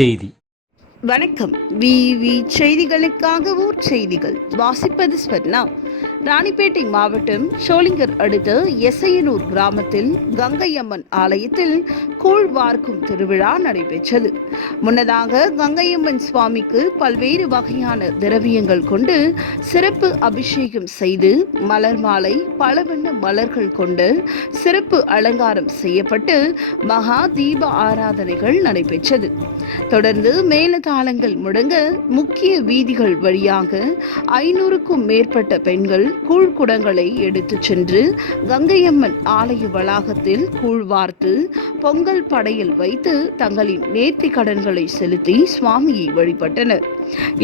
செய்தி. வணக்கம். விவி செய்திகளுக்காக ஊர் செய்திகள் வாசிப்பது ஸ்வர்ணா. ராணிப்பேட்டை மாவட்டம் ஷோலிங்கர் அடுத்த எசையனூர் கிராமத்தில் கங்கையம்மன் ஆலயத்தில் கூழ் வார்க்கும் திருவிழா நடைபெற்றது. முன்னதாக கங்கையம்மன் சுவாமிக்கு பல்வேறு வகையான திரவியங்கள் கொண்டு சிறப்பு அபிஷேகம் செய்து மலர் மாலை, பலவண்ண மலர்கள் கொண்டு சிறப்பு அலங்காரம் செய்யப்பட்டு மகா தீப ஆராதனைகள் நடைபெற்றது. தொடர்ந்து மேலதாளங்கள் முழங்க முக்கிய வீதிகள் வழியாக 500க்கும் மேற்பட்ட பெண்கள் கூழ்குடங்களை எடுத்துச் சென்று கங்கையம்மன் ஆலய வளாகத்தில் கூழ் வார்த்து பொங்கல் படையல் வைத்து தங்களின் நேர்த்தி கடன்களை செலுத்தி சுவாமியை வழிபட்டனர்.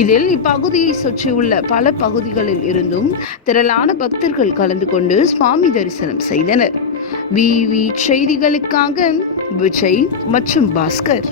இதில் இப்பகுதியை சுற்றியுள்ள பல பகுதிகளில் இருந்தும் திரளான பக்தர்கள் கலந்து கொண்டு சுவாமி தரிசனம் செய்தனர். விவி செய்திகளுக்காக விஜய் மற்றும் பாஸ்கர்.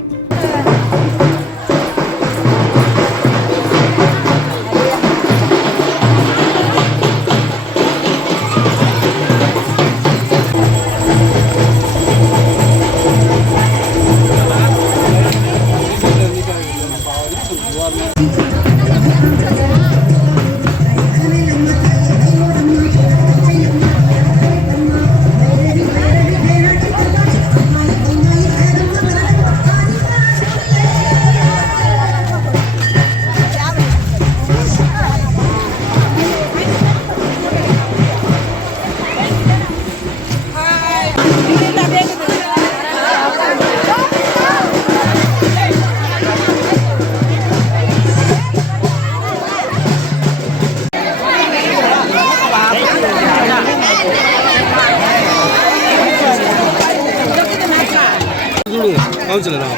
கவுன்சிலரா